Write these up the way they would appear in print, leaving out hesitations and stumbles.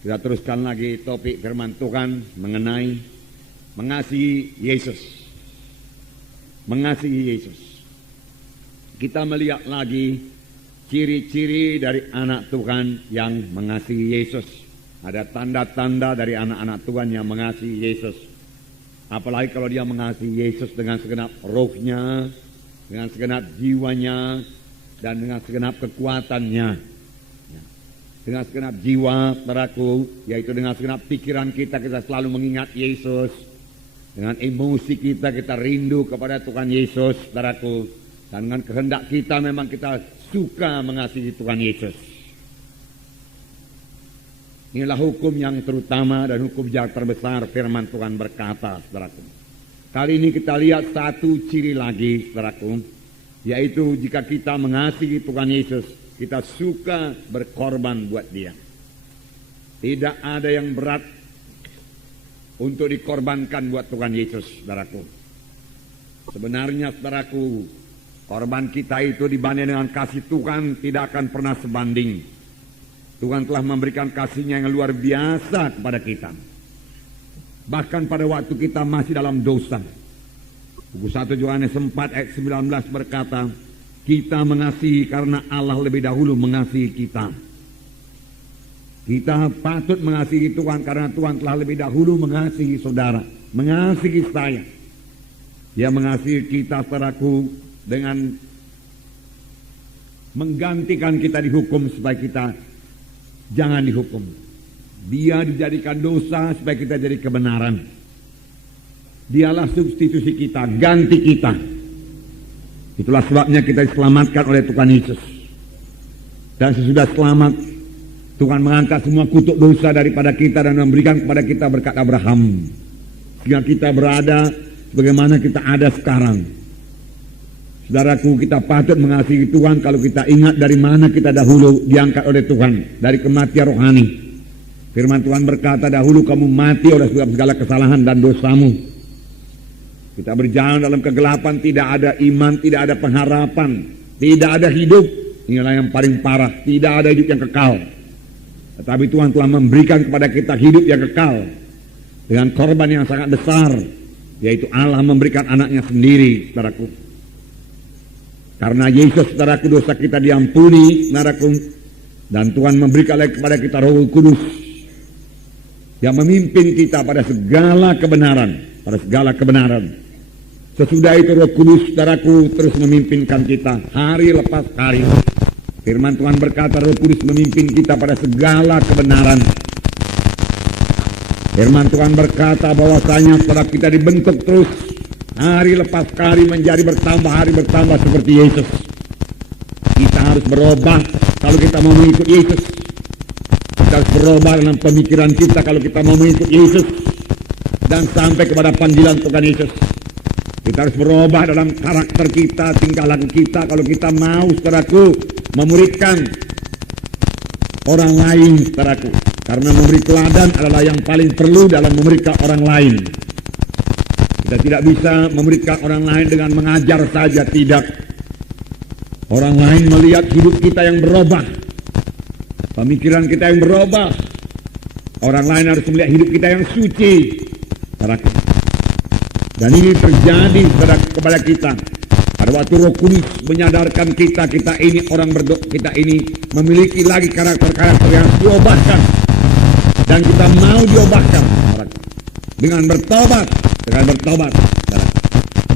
Kita teruskan lagi topik firman Tuhan mengenai mengasihi Yesus. Mengasihi Yesus. Kita melihat lagi ciri-ciri dari anak Tuhan yang mengasihi Yesus. Ada tanda-tanda dari anak-anak Tuhan yang mengasihi Yesus. Apalagi kalau dia mengasihi Yesus dengan segenap rohnya, dengan segenap jiwanya, dan dengan segenap kekuatannya. Dengan segenap jiwa, saudaraku, yaitu dengan segenap pikiran kita selalu mengingat Yesus. Dengan emosi kita rindu kepada Tuhan Yesus, saudaraku. Dan dengan kehendak kita memang kita suka mengasihi Tuhan Yesus. Inilah hukum yang terutama dan hukum yang terbesar. Firman Tuhan berkata, saudaraku. Kali ini kita lihat satu ciri lagi, saudaraku, yaitu jika kita mengasihi Tuhan Yesus, kita suka berkorban buat dia. Tidak ada yang berat untuk dikorbankan buat Tuhan Yesus, saudaraku. Sebenarnya, saudaraku, korban kita itu dibanding dengan kasih Tuhan tidak akan pernah sebanding. Tuhan telah memberikan kasih-Nya yang luar biasa kepada kita. Bahkan pada waktu kita masih dalam dosa. Buku 1 Yohanes 4 ayat 19 berkata, kita mengasihi karena Allah lebih dahulu mengasihi kita. Kita patut mengasihi Tuhan karena Tuhan telah lebih dahulu mengasihi saudara, mengasihi saya. Dia mengasihi kita, saudaraku, dengan menggantikan kita dihukum supaya kita jangan dihukum. Dia dijadikan dosa supaya kita jadi kebenaran. Dialah substitusi kita, ganti kita. Itulah sebabnya kita diselamatkan oleh Tuhan Yesus. Dan sesudah selamat, Tuhan mengangkat semua kutuk dosa daripada kita dan memberikan kepada kita berkat Abraham. Sehingga kita berada sebagaimana kita ada sekarang. Saudaraku, kita patut mengasihi Tuhan kalau kita ingat dari mana kita dahulu diangkat oleh Tuhan. Dari kematian rohani. Firman Tuhan berkata, dahulu kamu mati oleh sebab segala kesalahan dan dosamu. Kita berjalan dalam kegelapan, tidak ada iman, tidak ada pengharapan, tidak ada hidup. Inilah yang paling parah, tidak ada hidup yang kekal. Tetapi Tuhan telah memberikan kepada kita hidup yang kekal dengan korban yang sangat besar, yaitu Allah memberikan anaknya sendiri, saudaraku. Karena Yesus, saudaraku, dosa kita diampuni, saudaraku, dan Tuhan memberikan lagi kepada kita Roh Kudus yang memimpin kita pada segala kebenaran, pada segala kebenaran. Sesudah itu Roh Kudus, saudaraku, terus memimpinkan kita hari lepas hari. Firman Tuhan berkata Roh Kudus memimpin kita pada segala kebenaran. Firman Tuhan berkata bahwasanya setelah kita dibentuk terus hari lepas hari menjadi bertambah, hari bertambah seperti Yesus. Kita harus berubah kalau kita mau mengikut Yesus. Kita harus berubah dalam pemikiran kita kalau kita mau mengikut Yesus dan sampai kepada panggilan Tuhan Yesus. Kita harus berubah dalam karakter kita, tingkah laku kita kalau kita mau, saudaraku, memuridkan orang lain, saudaraku. Karena memberi teladan adalah yang paling perlu dalam memuridkan orang lain. Kita tidak bisa memuridkan orang lain dengan mengajar saja, tidak. Orang lain melihat hidup kita yang berubah, pemikiran kita yang berubah. Orang lain harus melihat hidup kita yang suci, saudaraku. Dan ini terjadi kepada kita pada waktu Roh Kudus menyadarkan kita ini orang berdoa, kita ini memiliki lagi karakter-karakter yang diubahkan dan kita mau diubahkan dengan bertobat,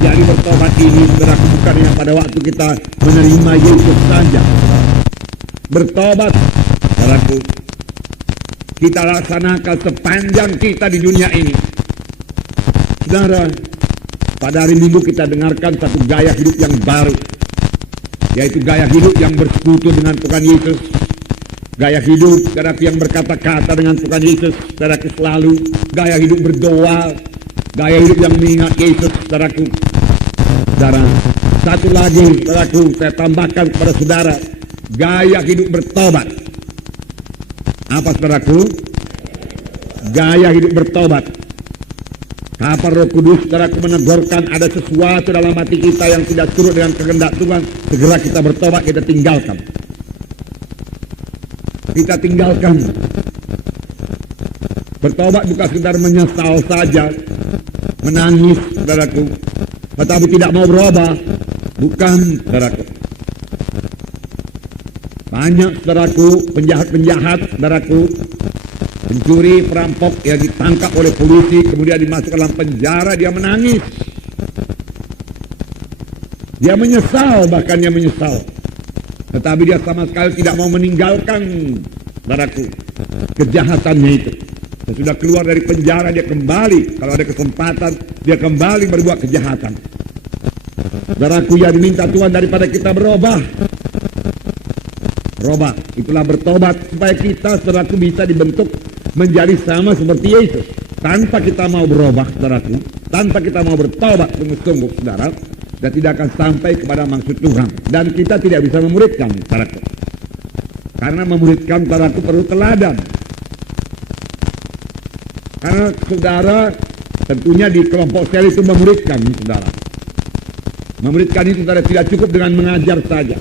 Jadi bertobat ini, saudaraku, bukan yang pada waktu kita menerima Yesus saja. Bertobat, saudaraku, kita laksanakan sepanjang kita di dunia ini. Saudara, pada hari Minggu kita dengarkan satu gaya hidup yang baru, yaitu gaya hidup yang bersekutu dengan Tuhan Yesus. Gaya hidup, saudaraku, yang berkata-kata dengan Tuhan Yesus, saudaraku, selalu. Gaya hidup berdoa, gaya hidup yang mengingat Yesus, saudaraku. Saudara, satu lagi, saudaraku, saya tambahkan kepada saudara, gaya hidup bertobat. Apa, saudaraku? Gaya hidup bertobat. Kapan Roh Kudus, saudaraku, menegurkan ada sesuatu dalam hati kita yang tidak turut dengan kehendak Tuhan, segera kita bertobat, kita tinggalkan. Bertobat bukan sekedar menyesal saja, menangis, saudaraku, tetapi tidak mau berubah. Bukan, saudaraku. Banyak, saudaraku, penjahat-penjahat, saudaraku, pencuri, perampok yang ditangkap oleh polisi, kemudian dimasukkan dalam penjara, dia menangis. Dia menyesal, bahkan dia menyesal. Tetapi dia sama sekali tidak mau meninggalkan, saudaraku, kejahatannya itu. Sesudah keluar dari penjara, dia kembali. Kalau ada kesempatan, dia kembali berbuat kejahatan. Saudaraku, yang diminta Tuhan daripada kita berubah. Berubah, itulah bertobat. Supaya kita, saudaraku, bisa dibentuk menjadi sama seperti Yesus. Tanpa kita mau berubah, saudaraku, tanpa kita mau bertobat sungguh-sungguh, saudara, dan tidak akan sampai kepada maksud Tuhan. Dan kita tidak bisa memuridkan, saudaraku. Karena memuridkan, saudaraku, perlu teladan. Karena saudara tentunya di kelompok sel itu memuridkan, saudara. Memuridkan itu saudara tidak cukup dengan mengajar saja.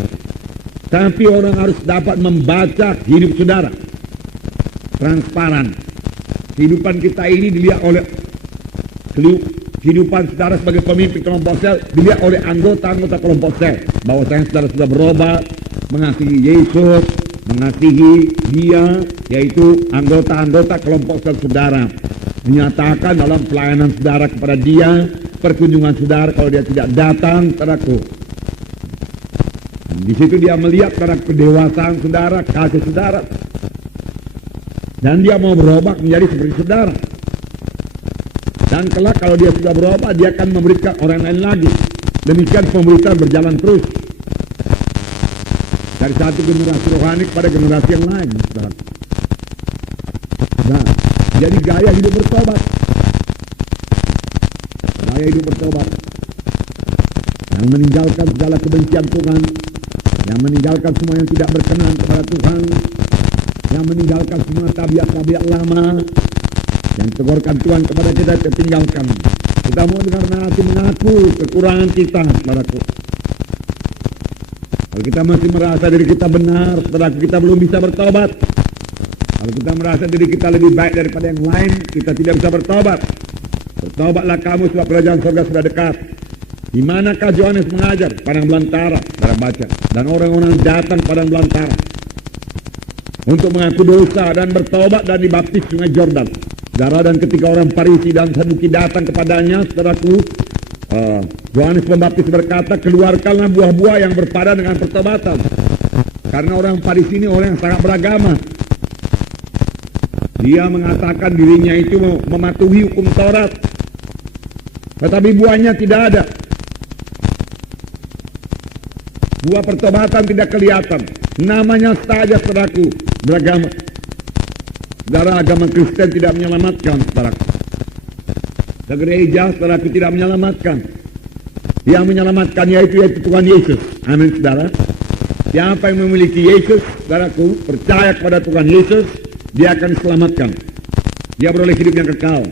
Tapi orang harus dapat membaca hidup saudara. Transparan. Kehidupan kita ini dilihat oleh kehidupan saudara sebagai pemimpin kelompok sel dilihat oleh anggota-anggota kelompok sel. Bahwasanya saudara sudah berubah, mengasihi Yesus, mengasihi dia, yaitu anggota-anggota kelompok sel saudara. Menyatakan dalam pelayanan saudara kepada dia, perkunjungan saudara kalau dia tidak datang, saudaraku. Di situ dia melihat pada kedewasaan saudara, kasih saudara. Dan dia mau berubah menjadi seperti saudara. Dan kelak kalau dia sudah berubah, dia akan memberikan orang lain lagi. Demikian pemberitaan berjalan terus. Dari satu generasi rohani kepada generasi yang lain, saudara. Nah, jadi gaya hidup bertobat. Gaya hidup bertobat. Yang meninggalkan segala kebencian Tuhan. Yang meninggalkan semua yang tidak berkenan kepada Tuhan. Yang meninggalkan semua tabiat-tabiat lama. Yang tegurkan Tuhan kepada kita tinggalkan. Kita mau dengar hati mengaku kekurangan kita, saudaraku. Kalau kita masih merasa diri kita benar, saudaraku, kita belum bisa bertobat. Kalau kita merasa diri kita lebih baik daripada yang lain, kita tidak bisa bertobat. Bertobatlah kamu sebab kerajaan surga sudah dekat. Di manakah Yohanes mengajar? Padang belantara, saudara baca. Dan orang-orang datang padang belantara untuk mengaku dosa dan bertobat dan dibaptis sungai Jordan. Saudara, dan ketika orang Farisi dan Saduki datang kepadanya, saudaraku, Yohanes Pembaptis berkata, keluarkanlah buah-buah yang berpadan dengan pertobatan. Karena orang Farisi ini orang yang sangat beragama. Dia mengatakan dirinya itu mematuhi hukum Taurat. Tetapi buahnya tidak ada. Buah pertobatan tidak kelihatan. Namanya saja, saudaraku, beragama. Saudara, agama Kristen tidak menyelamatkan, saudaraku. Gereja, saudaraku, tidak menyelamatkan. Yang menyelamatkan yaitu Tuhan Yesus. Amin, saudara. Siapa yang memiliki Yesus, saudaraku, percaya kepada Tuhan Yesus, dia akan diselamatkan. Dia beroleh hidup yang kekal.